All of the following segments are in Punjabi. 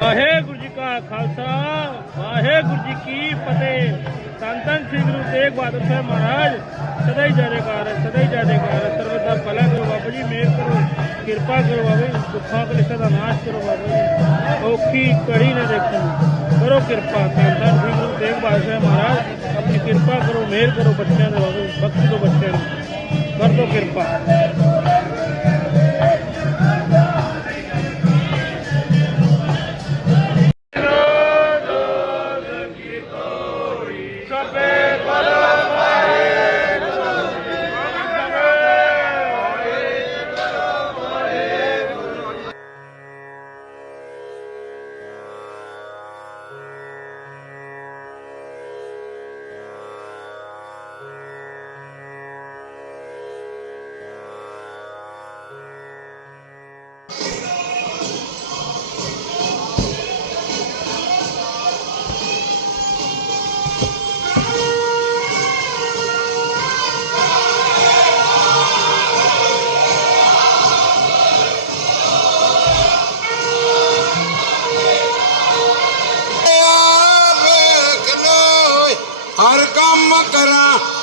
ਵਾਹਿਗੁਰੂ ਜੀ ਕਾ ਖਾਲਸਾ, ਵਾਹਿਗੁਰੂ ਜੀ ਕੀ ਫਤਿਹ। ਧੰਨ ਸ੍ਰੀ ਗੁਰੂ ਤੇਗ ਬਹਾਦਰ ਸਾਹਿਬ ਮਹਾਰਾਜ, ਸਦਾ ਹੀ ਜੈਕਾਰ ਸਦਾ ਹੀ ਜੈਕਾਰ ਹੈ। ਭਲਾ ਕਰੋ ਬਾਬਾ ਜੀ, ਮਿਹਰ ਕਰੋ, ਕਿਰਪਾ ਕਰੋ ਬਾਬਾ ਜੀ, ਦੁੱਖਾਂ ਕਲੇਸ਼ਾਂ ਦਾ ਨਾਸ਼ ਕਰੋ ਬਾਬਾ ਜੀ। ਔਖੀ ਕੜੀ ਨਾ ਦੇਖੋ, ਕਰੋ ਕਿਰਪਾ। ਧੰਨ ਧੰਨ ਸ੍ਰੀ ਗੁਰੂ ਤੇਗ ਬਹਾਦਰ ਸਾਹਿਬ ਮਹਾਰਾਜ, ਆਪਣੀ ਕਿਰਪਾ ਕਰੋ, ਮਿਹਰ ਕਰੋ ਬੱਚਿਆਂ ਦੇ ਬਾਬਾ ਜੀ, ਬਖਸ਼ ਦਿਓ ਬੱਚਿਆਂ ਨੂੰ। ਕਰ ਦਿਓ ਕਿਰਪਾ। करा.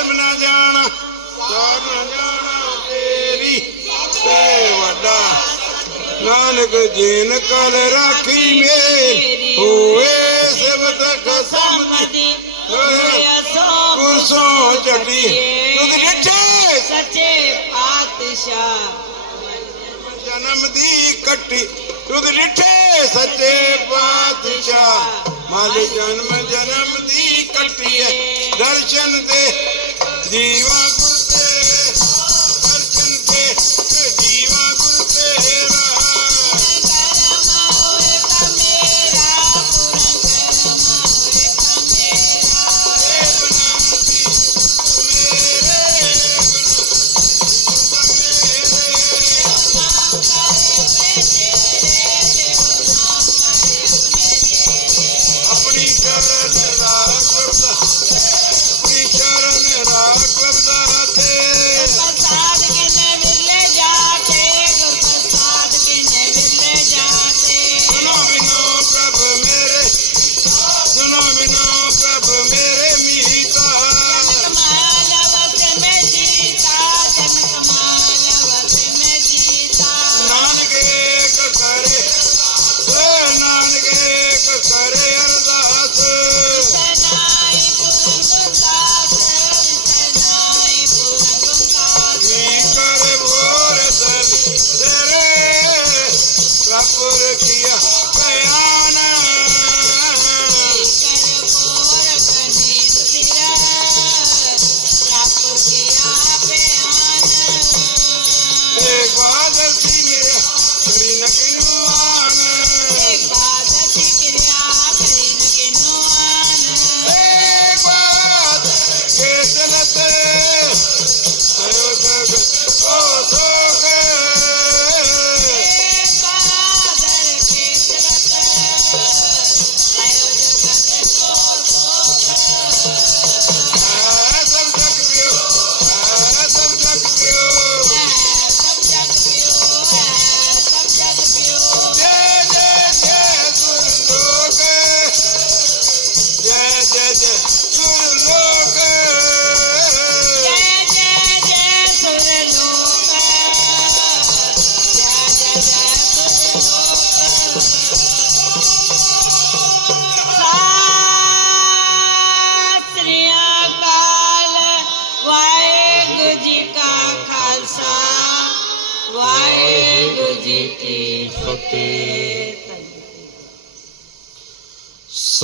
ਧਰਮ ਨਾ ਜਾਣਾ ਧਰਮ ਨਾ ਜਾਣਾ ਤੇਰੀ। ਤੇ ਵੱਡਾ ਨਾਨਕ ਜੀਨ ਕਲ ਰਾਖੀ ਮੇਰ ਹੋਏ ਸਬਤ ਕਸਮ ਦੀ ਕੁਰਸੋਂ ਚੱਟੀ ਤੁਧ ਡਿਠੇ ਸੱਚੇ ਪਾਤਸ਼ਾਹ। ਜਨਮ ਦੀ ਕੱਟੀ। ਤੁਧ ਡਿਠੇ ਸੱਚੇ ਪਾਤਸ਼ਾਹ। ਮਲ ਜਨਮ ਜਨਮ ਦੀ ਕੱਟੀ ਹੈ। ਦਰਸ਼ਨ ਦੇ ਜੀਵਾ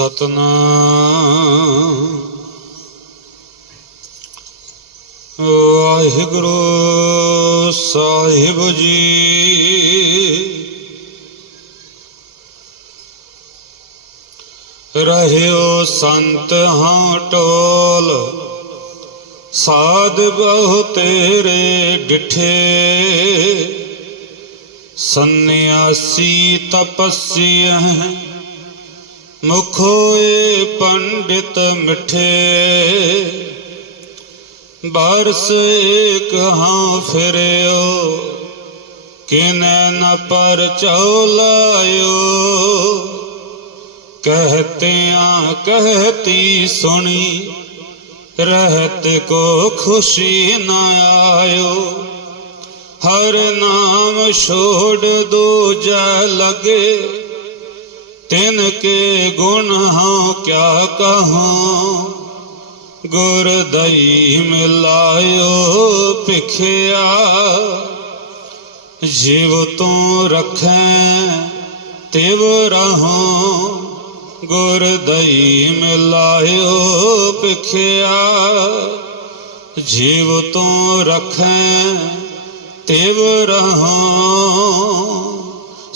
ਸਤਨਾਮ। ਵਾਹਿਗੁਰੂ ਸਾਹਿਬ ਜੀ। ਰਹਿਓ ਸੰਤ ਹਾਂ ਟੋਲ। ਸਾਧ ਬਹੁ ਤੇਰੇ ਡਿਠੇ। ਸੰਨਿਆਸੀ ਤਪੱਸਿਆ ਮੁਖੋਏ ਪੰਡਿਤ ਮਿੱਠੇ, ਬਰਸ ਏਕ ਹਾਂ ਫਿਰਿਓ, ਕਿਨੈ ਨ ਪਰ ਚੌਲਾਇਓ ਕਹਤਿਆਂ ਕਹਤੀ ਸੁਣੀ, ਰਹਿਤ ਕੋ ਖੁਸ਼ੀ ਨ ਆਇਓ। ਹਰ ਨਾਮ ਛੋੜ ਦੂਜਾ ਲਗੇ ਤਿਨ ਕੇ ਗੁਣ ਹਾਂ ਕਿਆ ਕਹਾਂ? ਗੁਰ ਦਈ ਮਿਲਾਇਓ ਭਿਖਿਆ। ਜੀਵ ਤੂੰ ਰਖੈ, ਤਿਵ ਰਹੋ। ਗੁਰ ਦਈ ਮਿਲਾਇਓ ਭਿਖਿਆ। ਜੀਵ ਤੂੰ ਰਖੈ, ਤਿਵ ਰਹੋ।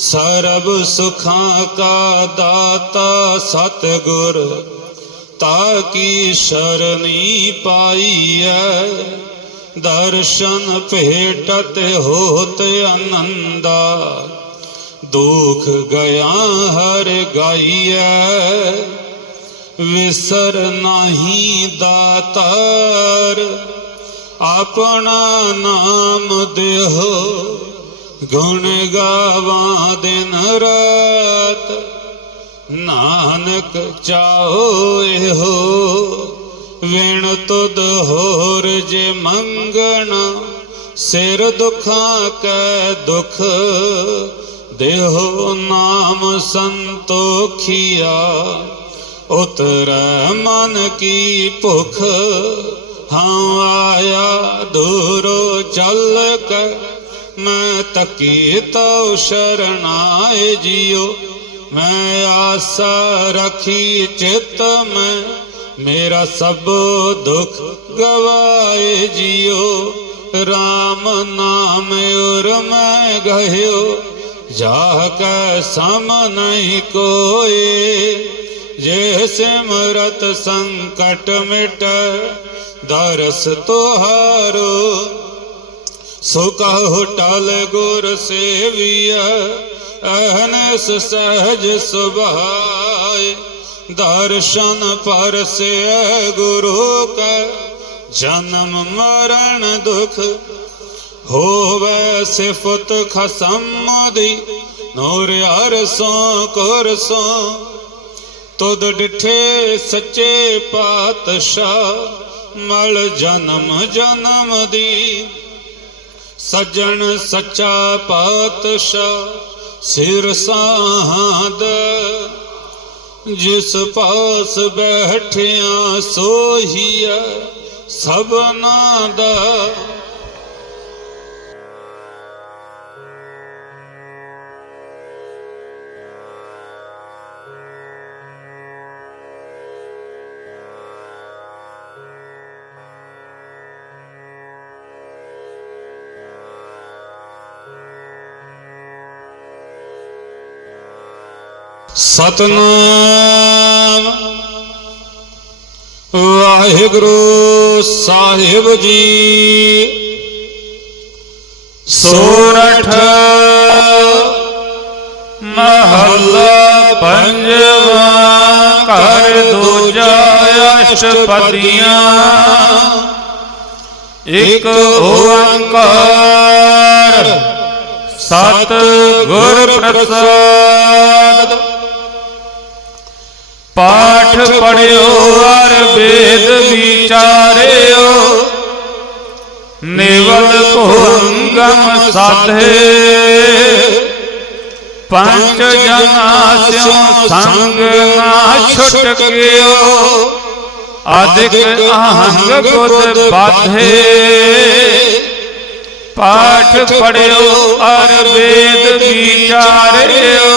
ਸਰਬ ਸੁਖਾਂ ਕਾ ਦਾਤਾ ਸਤਿਗੁਰ, ਤਾ ਕੀ ਸ਼ਰਣੀ ਪਾਈਐ? ਦਰਸ਼ਨ ਭੇਟਤ ਹੋਤ ਆਨੰਦਾ, ਦੁਖ ਗਿਆ ਹਰ ਗਾਈਐ। ਵਿਸਰ ਨਾਹੀ ਦਾਤਾਰ, ਆਪਣਾ ਨਾਮ ਦੇਹੋ। ਗੁਣ ਗਾਵਾਂ ਦਿਨ ਰਾਤ, ਨਾਨਕ ਚਾਹੋ ਇਹੋ, ਵਿਣ ਤੁਧ ਹੋਰ ਜੇ ਮੰਗਣ, ਸਿਰ ਦੁਖਾਂ ਕੈ ਦੁਖ, ਦੇਹੋ ਨਾਮ ਸੰਤੋਖੀਆ, ਉਤਰੈ ਮਨ ਕੀ ਭੁਖ ਹਾਂ ਆਇਆ ਦੂਰੋ ਚੱਲ ਕੇ मैं तके तो शरण जियो। मैं आशा रखी चित में मेरा सब दुख गवाए जियो। राम नाम उर मैं गयो जाह कै सम नहीं कोए। जे सिमरत संकट मिट दरस तुहारो तो ਸੋ ਕਹੋ ਟਲ ਗੁਰ ਸੇਵੀਐ ਅਹਨਸ ਸਹਜ ਸੁਭਾਏ। ਦਰਸ਼ਨ ਪਰਸੈ ਗੁਰੂ ਕੈ, ਜਨਮ ਮਰਨ ਦੁਖ ਹੋਵੇ ਸਿਫਤ ਖਸਮ ਦੀ। ਨੂਰ ਅਰਸੋਂ ਕੁਰਸੋਂ ਤੁਧ ਡਿਠੇ ਸੱਚੇ ਪਾਤਸ਼ਾਹ, ਮਲ ਜਨਮ ਜਨਮ ਦੀ। ਸੱਜਣ ਸੱਚਾ ਪਾਤਸ਼ਾਹ ਸਿਰ ਸਾਹਦ ਜਿਸ ਪਾਸ ਬੈਠਿਆ ਸੋਹੀਆ ਸਭਨਾ ਦਾ। ਸਤਨਾਮ। ਵਾਹਿਗੁਰੂ ਸਾਹਿਬ ਜੀ। ਸੋਰਠ ਮਹੱਲਾ ਪੰਜਵਾ ਘਰ ਦੂਜਾ ਅਸ਼ਟਪਦੀਆਂ। ਇੱਕ ਓੰਕਾਰ ਸਤ ਗੁਰ ਪ੍ਰਸਾਦ। ਪਾਠ ਪੜਿਓ ਅਰ ਵੇਦ ਵਿਚਾਰਿਓ ਨਿਵਲ ਭੁੰਗਮ ਸਾਧੇ ਪੰਜ ਜਨਾ ਸਿਉ ਸੰਗ ਨਾ ਛੁਟਕਿਓ ਅਧਿਕ ਅਹੰਗ ਬੁੱਧ ਬਾਧੇ ਪਾਠ ਪੜਿਓ ਅਰ ਵੇਦ ਵਿਚਾਰਿਓ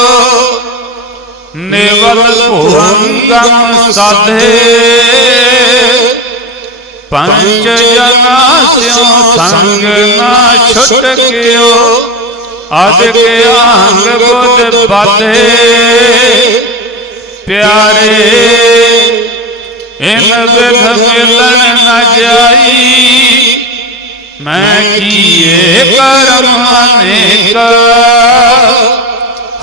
ਨਿਵਲ ਭੁੰਗਮ ਸਾਧੇ। ਪੰਜ ਜਨਾ ਸਿਉ ਸੰਗ ਨਾ ਛੁਟਕਿਓ ਕੇ ਅੰਗ ਬੁੱਧ ਬਾਧੇ। ਪਿਆਰੇ, ਇਨ ਵਿਧ ਮਿਲਣ ਨ ਜਾਈ, ਮੈਂ ਕੀਏ ਕਰਮ ਅਨੇਕ।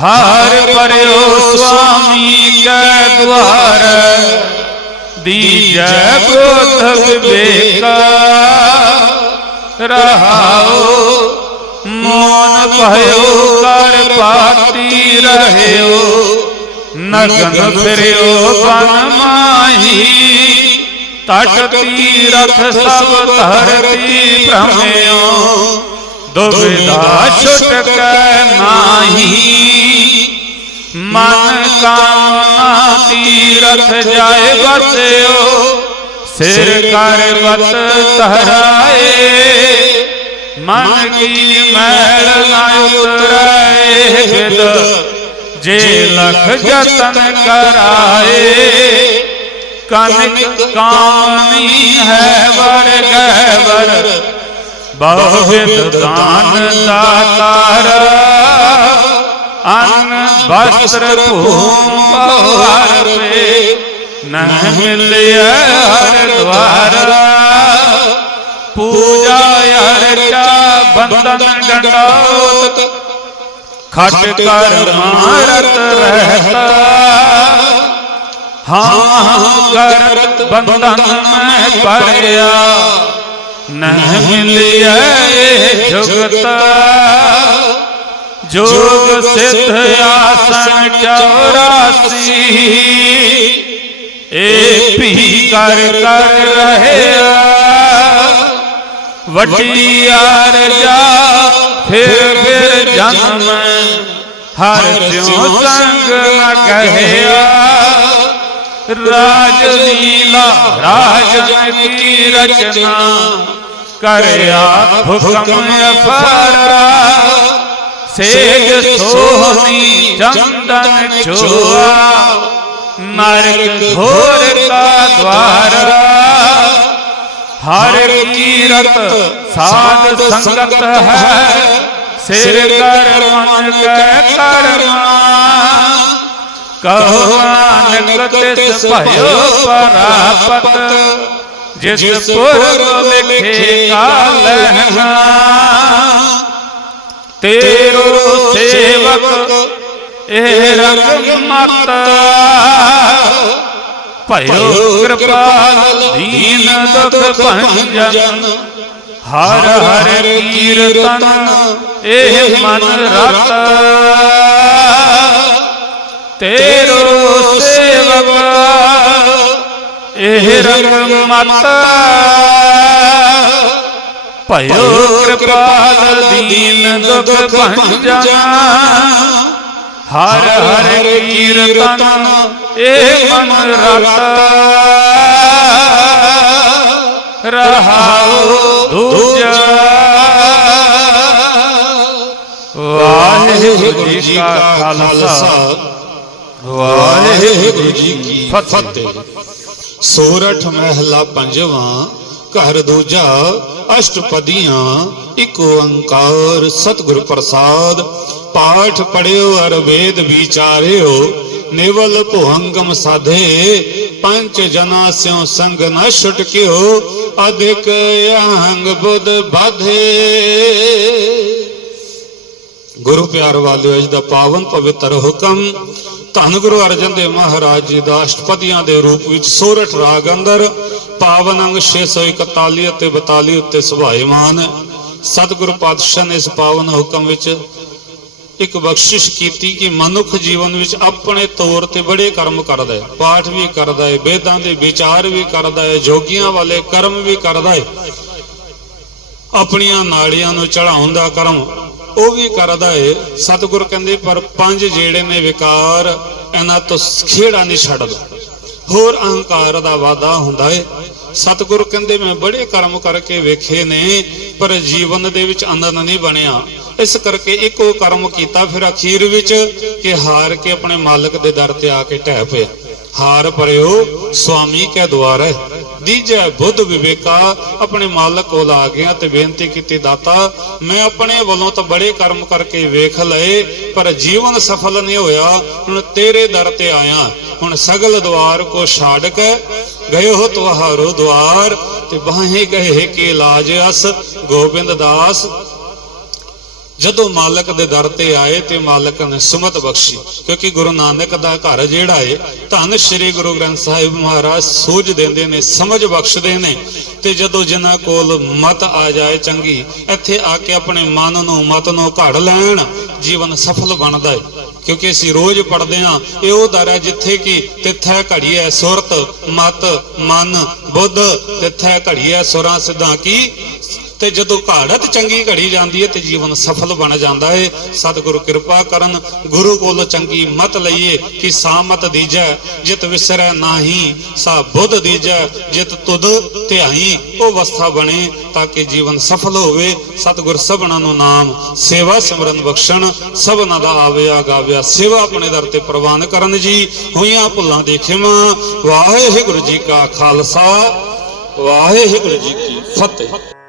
ਹਰ ਪਰਿਓ ਸੁਆਮੀ ਕੈ ਦੁਆਰ, ਦੀਜੈ ਬੁੱਧ ਵਿਵੇਕ। ਰਹਾਓ ਮੋਨ ਭਇਓ, ਕਰ ਪਾਤੀ ਰਹਿਓ। ਨਗਨ ਫਿਰਿਓ ਬਨ ਮਾਹੀ, ਤਟ ਤੀਰਥ ਸਭ ਧਰਤੀ ਭ੍ਰਮਿਓ। ਦੁਬਿਧਾ ਛੁਟਕੈ ਨਾਹੀ ਮਨ ਕਾਮਨਾ ਤੀਰਥ ਜਾਏ ਬਸਿਓ ਸਿਰ ਕਰ ਬਤ ਧਰਾਏ ਮਨ ਕੀ ਮੈਲ ਨਾ ਉਤਰੈ ਵਿਦ ਜੇ ਲਖ ਜਤਨ ਕਰਾਏ ਕਨਕ ਕਾਮਨੀ ਹੈ ਵਰ ਗੈ ਵਰ ਬਹੁਵਿਦ ਦਾਨ ਦਾਤਾਰ ਅਨ ਵਸਤਰ ਭੂਮ ਪਵਾਰ ਪੇ ਨਹ ਮਿਲਿਆ ਹਰ ਦਵਾਰ। ਪੂਜਾ ਅਰਚਾ ਬੰਦਨ ਡੰਡੋਤ ਖਟ ਕਰ ਮਾਰਤ ਰਹਿਤਾ। ਹਾਂ ਕਰਤ ਬੰਦਨ ਮੈਂ ਪੜਿਆ ਨਹ ਮਿਲਿਆ ਇਹ ਜੁਗਤ ਜੋਗ ਸਿੱਧ ਆਸਨ 84 ਏ ਭੀ ਕਰ ਕਰ ਰਹਿਆ ਵੱਡੀ ਅਰਜਾ ਫਿਰ ਫਿਰ ਜਨਮ ਹਰ ਜਿਉ ਸੰਗ ਨ ਕਹਿਆ ਰਾਜ ਲੀਲਾ ਰਾਜਨ ਕੀ ਰਚਨਾ ਕਰਿਆ ਹੁਕਮ ਅਫਾਰਾ ਸੇਜ ਸੋਹਣੀ ਚੰਦਨ ਚੋਆ ਨਰਕ ਘੋਰ ਕਾ ਦਵਾਰ। ਹਰ ਕੀਰਤ ਸਾਧ ਸੰਗਤ ਹੈ। ਸਿਰ ਕਰ ਮਨ ਕੈ ਕਰਮਾ। ਕਹੋ ਨਾਨਕ ਤਿਸ ਭਇਓ ਪਰਾਪਤ। ਜਿਸ ਪੁਰਬ ਲਿਖੇ ਕਾਲਹਿਨਾ ਤੇਰੋ ਸੇਵਕ ਇਹ ਰਗਮਤ ਭਇਓ ਕਿਰਪਾਲ ਦੀਨ ਦੁਖ ਭੰਜਨ ਹਰ ਹਰ ਕੀਰਤਨ ਇਹ ਮਨ ਰਤ ਤੇਰੋ ਇਹ ਰਗਮਤ ਭਇਓ ਕਿਰਪਾਲ ਦੀਨ ਦੁਖ ਭੰਜਨ ਹਰ ਹਰ ਕੀਰਤਨ ਇਹ ਮਨ ਰਤ ਰਹਾਉ ਦੂਜਾ। ਵਾਹਿਗੁਰੂ ਜੀ ਕਾ ਖਾਲਸਾ। ਵਾਹਿਗੁਰੂ ਜੀ ਕੀ ਫਤਿਹ। ਸੋਰਠ ਮਹਿਲਾ ਪੰਜਵਾਂ, ਘਰ ਦੂਜਾ, ਅਸ਼ਟਪਦੀਆਂ, ਇੱਕ ਓੰਕਾਰ, ਸਤਿਗੁਰ ਪ੍ਰਸਾਦ। ਪਾਠ ਪੜਿਓ, ਅਰ ਵੇਦ ਵਿਚਾਰਿਓ, ਨਿਵਲ ਭੁਹੰਗਮ ਸਾਧੇ। ਪੰਜ ਜਨਾ ਸਿਓ ਸੰਗ ਨਾ ਛੁਟਕਿਓ, ਅਧਿਕ ਅਹੰਗ ਬੁੱਧ ਬਾਧੇ। ਗੁਰੂ ਪਿਆਰ ਵਾਲਿਓ ਅੱਜ ਦਾ ਪਾਵਨ ਪਵਿੱਤਰ ਹੁਕਮ। ਧੰਨ ਗੁਰੂ ਅਰਜਨ ਦੇਵ ਮਹਾਰਾਜ ਜੀ ਦਾ ਅਸ਼ਟਪਦੀਆਂ ਦੇ ਰੂਪ ਵਿੱਚ ਸੋਰਠ ਰਾਗ ਅੰਦਰ ਪਾਵਨ ਅੰਗ 641 ਅਤੇ 42 ਉੱਤੇ ਸੁਭਾਇਮਾਨ ਸਤਿਗੁਰੂ ਪਾਤਸ਼ਾਹ ਨੇ ਇਸ ਪਾਵਨ ਹੁਕਮ ਵਿੱਚ ਇੱਕ ਬਖਸ਼ਿਸ਼ ਕੀਤੀ ਕਿ ਮਨੁੱਖ ਜੀਵਨ ਵਿੱਚ ਆਪਣੇ ਤੌਰ ਤੇ ਬੜੇ ਕਰਮ ਕਰਦਾ ਹੈ, ਪਾਠ ਵੀ ਕਰਦਾ ਹੈ, ਵੇਦਾਂ ਦੇ ਵਿਚਾਰ ਵੀ ਕਰਦਾ ਹੈ, ਜੋਗੀਆਂ ਵਾਲੇ ਕਰਮ ਵੀ ਕਰਦਾ ਹੈ। ਆਪਣੀਆਂ ਨਾੜੀਆਂ ਨੂੰ ਚੜਾਉਣ ਦਾ ਕਰਮ ਉਹ ਵੀ ਕਰਦਾ ਏ। ਸਤਿਗੁਰ ਕਹਿੰਦੇ, ਪਰ ਪੰਜ ਜਿਹੜੇ ਨੇ ਵਿਕਾਰ, ਇਹਨਾਂ ਤੋਂ ਖੇੜਾ ਨਹੀਂ ਛੱਡਦਾ। ਹੋਰ ਅਹੰਕਾਰ ਦਾ ਵਾਦਾ ਹੁੰਦਾ ਏ। ਸਤਿਗੁਰ ਕਹਿੰਦੇ, ਮੈਂ ਬੜੇ ਕਰਮ ਕਰਕੇ ਵੇਖੇ ਨੇ, ਪਰ ਜੀਵਨ ਦੇ ਵਿੱਚ ਆਨੰਦ ਨਹੀਂ ਬਣਿਆ। ਇਸ ਕਰਕੇ ਇੱਕੋ ਕਰਮ ਕੀਤਾ, ਫਿਰ ਅਖੀਰ ਵਿੱਚ ਕਿ ਹਾਰ ਕੇ ਆਪਣੇ ਮਾਲਕ ਦੇ ਦਰ ਤੇ ਆ ਕੇ ਢਹਿ ਪਿਆ। ਹਾਰ ਪਰਿਓ ਸੁਆਮੀ ਕੇ ਦੁਆਰੇ ਦੀਜੈ ਬੁੱਧ ਵਿਵੇਕਾ ਆਪਣੇ ਮਾਲਕ ਕੋਲ ਆ ਗਿਆ ਤੇ ਬੇਨਤੀ ਕੀਤੀ, ਦਾਤਾ, ਮੈਂ ਆਪਣੇ ਵੱਲੋਂ ਤਾਂ ਬੜੇ ਕਰਮ ਕਰਕੇ ਵੇਖ ਲਏ, ਪਰ ਜੀਵਨ ਸਫਲ ਨਹੀਂ ਹੋਇਆ, ਹੁਣ ਤੇਰੇ ਦਰ ਤੇ ਆਇਆ। ਹੁਣ ਸਗਲ ਦਵਾਰ ਕੋ ਛਾੜ ਕੇ ਗਏ ਹੋ ਤੁਹਾਰੋ ਦਵਾਰ ਤੇ ਬਾਹੇ ਗਏ ਕੇ ਲਾਜ ਅਸ, ਗੋਬਿੰਦ ਦਾਸ। ਜਦੋਂ ਮਾਲਕ ਦੇ ਦਰ ਤੇ ਆਏ ਤੇ ਮਾਲਕ ਨੇ ਸੁਮਤ ਬਖਸ਼ੀ, ਕਿਉਂਕਿ ਗੁਰੂ ਨਾਨਕ ਦਾ ਘਰ ਜਿਹੜਾ ਏ, ਧੰਨ ਸ੍ਰੀ ਗੁਰੂ ਗ੍ਰੰਥ ਸਾਹਿਬ ਮਹਾਰਾਜ ਸੂਝ ਦਿੰਦੇ ਨੇ, ਸਮਝ ਬਖਸ਼ਦੇ ਨੇ। ਤੇ ਜਦੋਂ ਜਿਨ੍ਹਾਂ ਕੋਲ ਮਤ ਆ ਜਾਏ ਚੰਗੀ, ਇੱਥੇ ਆ ਕੇ ਆਪਣੇ ਮਨ ਨੂੰ, ਮਤ ਨੂੰ ਘੜ ਲੈਣ, ਜੀਵਨ ਸਫਲ ਬਣਦਾ ਏ। ਕਿਉਂਕਿ ਅਸੀਂ ਰੋਜ਼ ਪੜਦੇ ਹਾਂ, ਇਹ ਉਹ ਦਰ ਹੈ ਜਿੱਥੇ ਕਿ ਤਿੱਥੈ ਘੜੀਐ ਸੁਰਤ, ਮਤ, ਮਨ, ਬੁੱਧ, ਤਿੱਥੈ ਘੜੀਐ ਸੁਰਾਂ ਸਿੱਧਾਂ ਕੀ? ਤੇ ਜਦੋਂ ਘਾੜਤ ਚੰਗੀ ਘੜੀ ਜਾਂਦੀ ਹੈ ਤੇ ਜੀਵਨ ਸਫਲ ਬਣ ਜਾਂਦਾ ਹੈ। ਸਤਿਗੁਰੂ ਕਿਰਪਾ ਕਰਨ, ਗੁਰੂ ਕੋਲ ਚੰਗੀ ਮਤ ਲਈਏ ਕਿ ਸਾਮਤ ਦੀਜੈ, ਜਿਤ ਵਿਸਰੈ ਨਾਹੀ ਸਾ ਬੁੱਧ ਦੀਜੈ, ਜਿਤ ਤੁਧ ਧਿਆਈ ਉਹ ਅਵਸਥਾ ਬਣੇ ਤਾਂ ਕਿ ਜੀਵਨ ਸਫਲ ਹੋਵੇ। ਸਤਿਗੁਰ ਸਭਨਾਂ ਨੂੰ ਨਾਮ, ਸੇਵਾ ਸਿਮਰਨ ਬਖਸ਼ਣ, ਸਭਨਾਂ ਦਾ ਆਵਿਆ ਗਾਵਿਆ ਸੇਵਾ ਆਪਣੇ ਦਰ ਤੇ ਪ੍ਰਵਾਨ ਕਰਨ ਜੀ। ਹੋਈਆਂ ਭੁੱਲਾਂ ਦੇ ਖਿਮਾ, ਵਾਹਿਗੁਰੂ ਜੀ ਕਾ ਖਾਲਸਾ, ਵਾਹਿਗੁਰੂ ਜੀ ਕੀ ਫਤਿਹ।